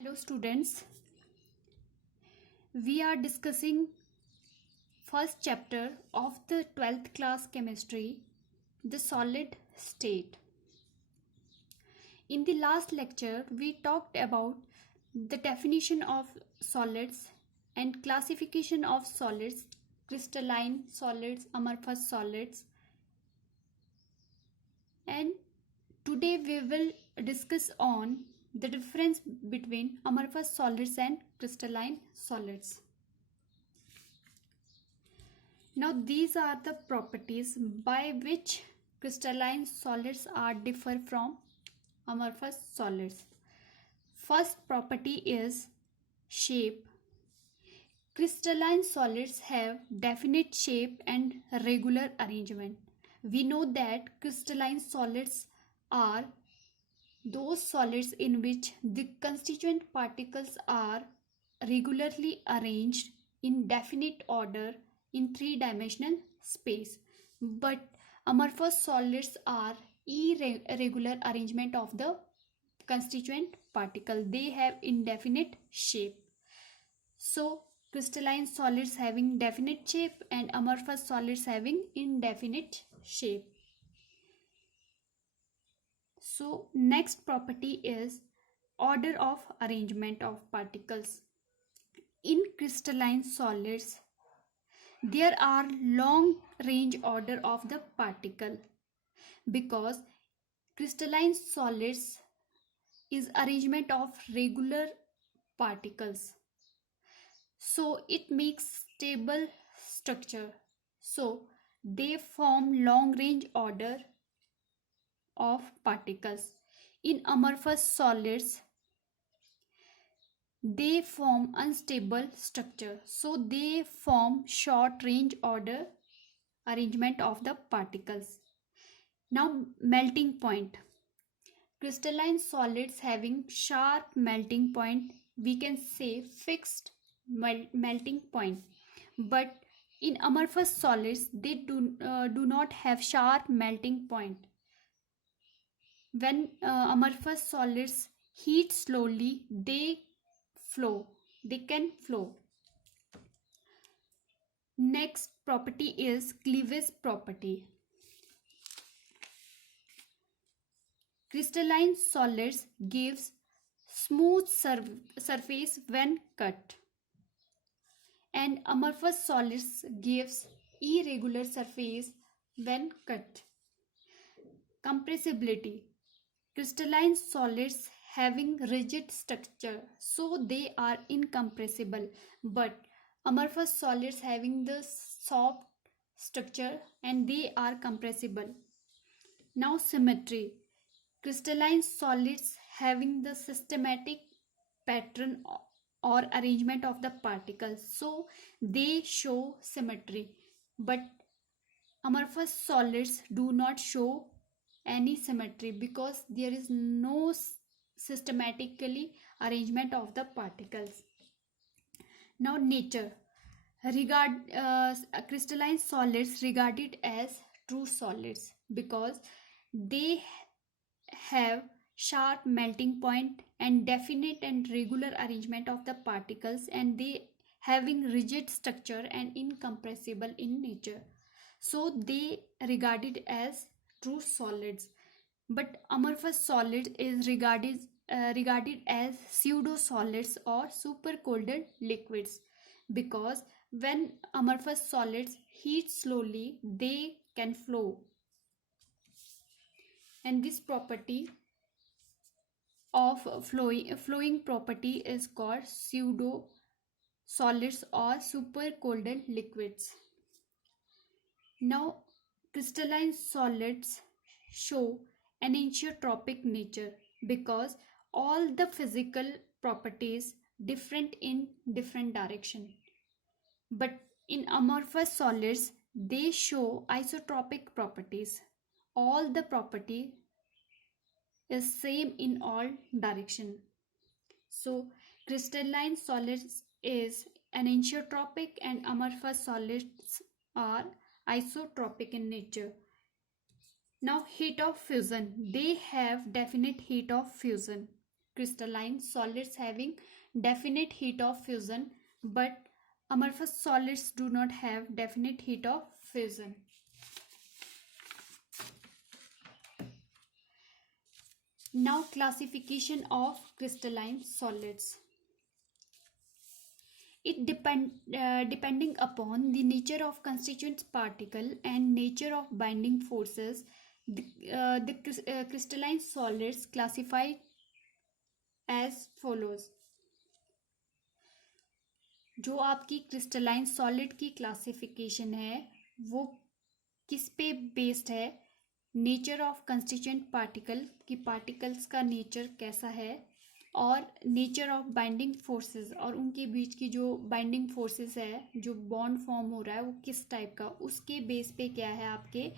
Hello students, we are discussing first chapter of the 12th class chemistry, the solid state. In the last lecture, we talked about the definition of solids and classification of solids, crystalline solids, amorphous solids, and today we will discuss on the difference between amorphous solids and crystalline solids. Now these are the properties by which crystalline solids are differ from amorphous solids. First property is shape. Crystalline solids have definite shape and regular arrangement. We know that crystalline solids are those solids in which the constituent particles are regularly arranged in definite order in three-dimensional space, but amorphous solids are irregular arrangement of the constituent particle. They have indefinite shape. So crystalline solids having definite shape and amorphous solids having indefinite shape. So next property is order of arrangement of particles. In crystalline solids, there are long range order of the particle because crystalline solids is arrangement of regular particles, so it makes stable structure, so they form long range order of particles. In amorphous solids, they form unstable structure, so they form short range order arrangement of the particles. Now melting point. Crystalline solids having sharp melting point, we can say fixed melting point, but in amorphous solids they do not have sharp melting point. When amorphous solids heat slowly, they can flow. Next property is cleavage property. Crystalline solids gives smooth surface when cut, and amorphous solids gives irregular surface when cut. Compressibility. Crystalline solids having rigid structure, so they are incompressible, but amorphous solids having the soft structure and they are compressible. Now symmetry. Crystalline solids having the systematic pattern or arrangement of the particles, so they show symmetry, but amorphous solids do not show any symmetry because there is no systematically arrangement of the particles. Now nature. Crystalline solids regarded as true solids because they have sharp melting point and definite and regular arrangement of the particles, and they having rigid structure and incompressible in nature, so they regarded as true solids. But amorphous solid is regarded as pseudo solids or super cooled liquids because when amorphous solids heat slowly they can flow, and this property of flowing property is called pseudo solids or super cooled liquids. Now crystalline solids show anisotropic nature because all the physical properties different in different direction, but in amorphous solids they show isotropic properties. All the property is same in all direction. So crystalline solids is anisotropic and amorphous solids are isotropic in nature. Now heat of fusion. They have definite heat of fusion. crystalline solids having definite heat of fusion, but amorphous solids do not have definite heat of fusion. Now classification of crystalline solids. It depending upon the nature of constituent particle and nature of binding forces, the crystalline solids classified as follows. जो आपकी crystalline solid की classification है वो किस पे based है? Nature of constituent particle की particles का नेचर कैसा है, और नेचर ऑफ बाइंडिंग फोर्सेस और उनके बीच की जो बाइंडिंग फोर्सेस है, जो बॉन्ड फॉर्म हो रहा है वो किस टाइप का, उसके बेस पे क्या है आपके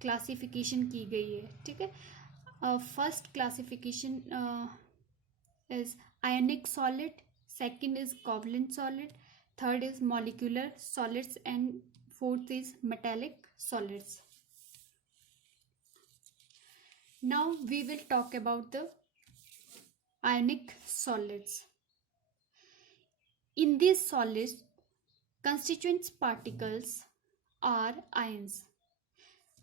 क्लासिफिकेशन की गई है. ठीक है. First classification is ionic solid, second is covalent solid, third is molecular solids, and fourth is metallic solids. Now we will talk about the ionic solids. In these solids, constituent particles are ions.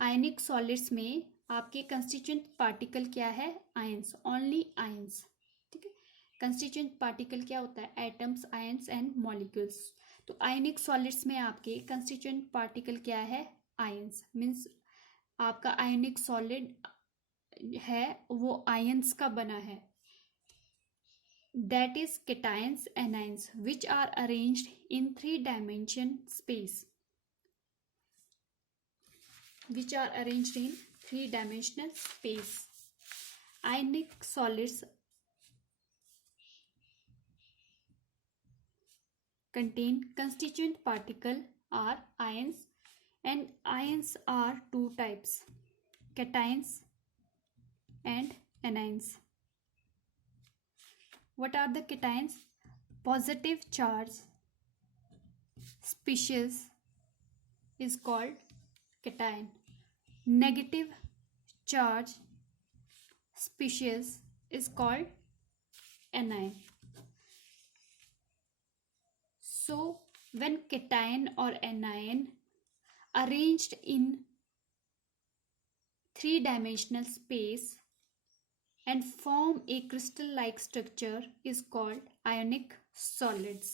Ionic solids में आपके constituent particle क्या है? Ions, only ions. Constituent particle क्या होता है? Atoms, ions and molecules. तो आयनिक solids में आपके कंस्टिट्यूएंट पार्टिकल क्या है? आयंस. मीन्स आपका आयनिक सॉलिड है वो आयंस का बना है. That is cations, anions, which are arranged in 3 dimension space. Which are arranged in 3 dimensional space. Ionic solids contain constituent particle are ions, and ions are 2 types, cations and anions. What are the cations? Positive charge species is called cation. Negative charge species is called anion. So when cation or anion arranged in 3-dimensional space and form a crystal-like structure is called ionic solids.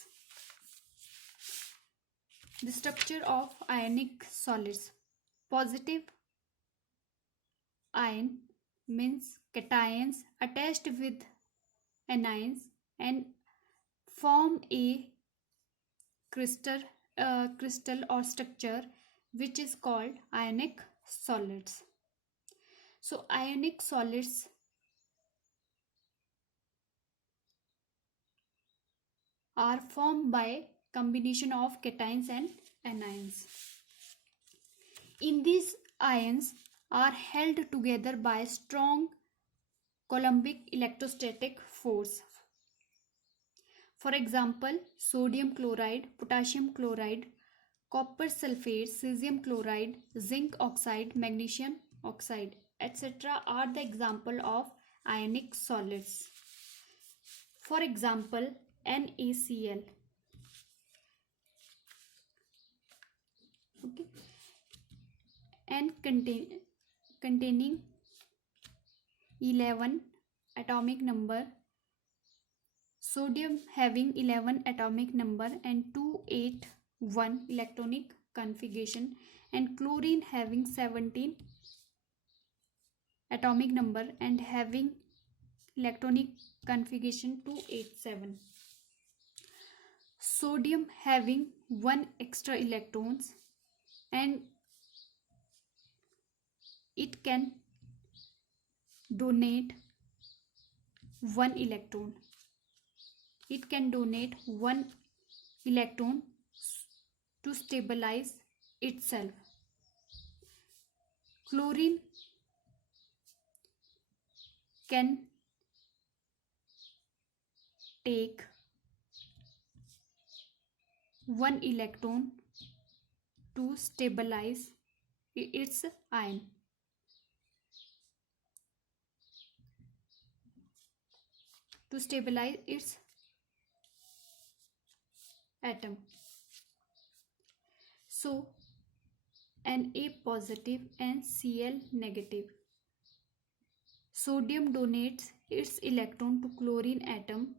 The structure of ionic solids. Positive ion means cations attached with anions and form a crystal or structure which is called ionic solids. So ionic solids are formed by combination of cations and anions. In these ions are held together by strong Coulombic electrostatic force. For example, sodium chloride, potassium chloride, copper sulfate, cesium chloride, zinc oxide, magnesium oxide, etc. are the example of ionic solids. For example, NaCl. Okay. And containing 11 atomic number, sodium having 11 atomic number and 281 electronic configuration, and chlorine having 17 atomic number and having electronic configuration 287. Sodium having 1 extra electrons and it can donate 1 electron. It can donate 1 electron to stabilize itself. Chlorine can take 1 electron to stabilize its ion. to stabilize its atom. So Na positive and Cl negative. Sodium donates its electron to chlorine atom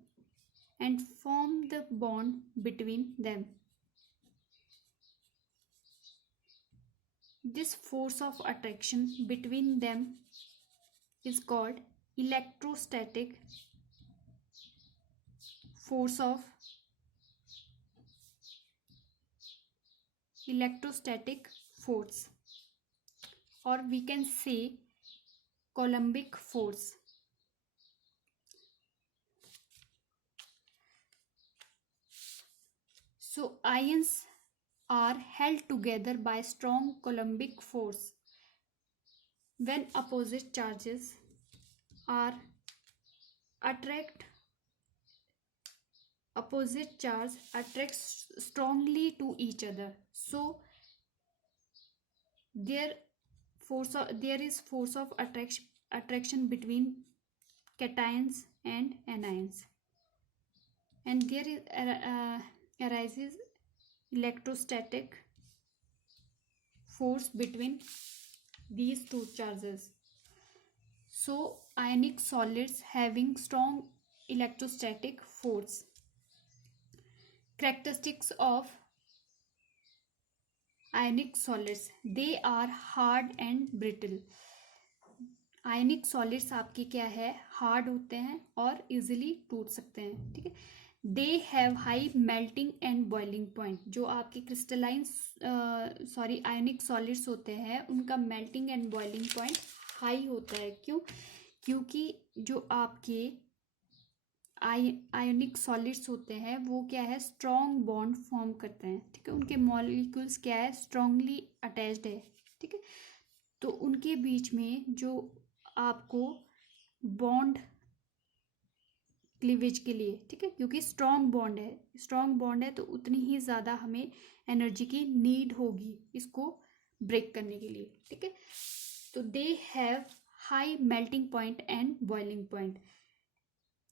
and form the bond between them. This force of attraction between them is called electrostatic force of electrostatic force, or we can say Coulombic force. So ions are held together by strong Coulombic force when opposite charges are attract opposite charge attracts strongly to each other. So there is force of attraction between cations and anions, and there is arises electrostatic force between these two charges. So ionic solids having strong electrostatic force. Characteristics of ionic solids: they are hard and brittle. Ionic solids आपके क्या है, hard होते हैं और easily टूट सकते हैं, ठीक है. They have high melting and boiling point. जो आपके क्रिस्टलाइन आयनिक सॉलिड्स होते हैं उनका melting and boiling point high होता है. क्यों? क्योंकि जो आपके आयोनिक सॉलिड्स होते हैं वो क्या है, स्ट्रॉन्ग बॉन्ड फॉर्म करते हैं, ठीक है. उनके मॉलिक्यूल्स क्या है, स्ट्रॉन्गली अटैच्ड है, ठीक है. तो उनके बीच में जो आपको बॉन्ड क्लीवेज के लिए, ठीक है, क्योंकि स्ट्रॉन्ग बॉन्ड है तो उतनी ही ज़्यादा हमें एनर्जी की नीड होगी इसको ब्रेक करने के लिए, ठीक है. तो they have high melting point and boiling point.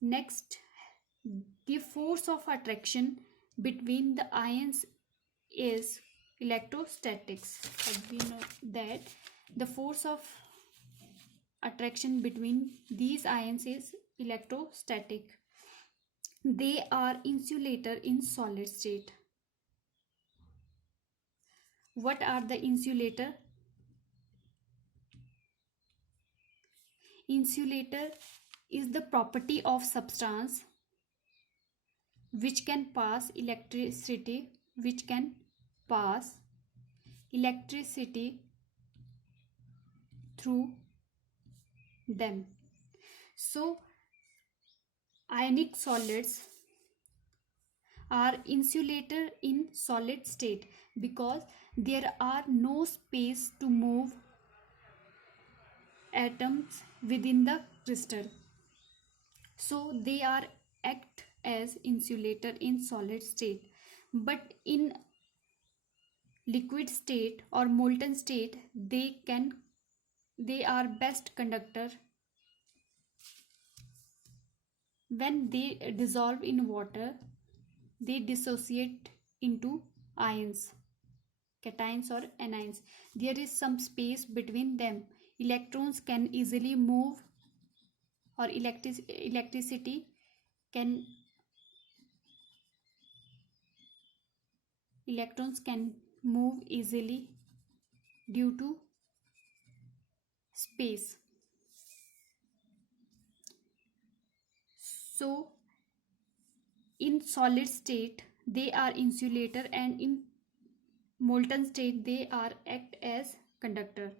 Next, the force of attraction between the ions is electrostatics. And we know that the force of attraction between these ions is electrostatic. They are insulator in solid state. What are the insulator? Insulator is the property of substance which can pass electricity through them. So ionic solids are insulator in solid state because there are no space to move atoms within the crystal. So they are act as insulator in solid state, but in liquid state or molten state they are best conductor. When they dissolve in water they dissociate into ions, cations or anions. There is some space between them. Electrons can easily move, or electricity can electrons can move easily due to space. So in solid state they are insulator, and in molten state they are act as conductor.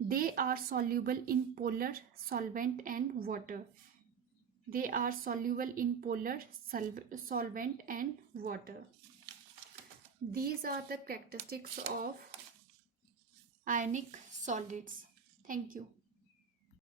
They are soluble in polar solvent and water. They are soluble in polar solvent and water. These are the characteristics of ionic solids. Thank you.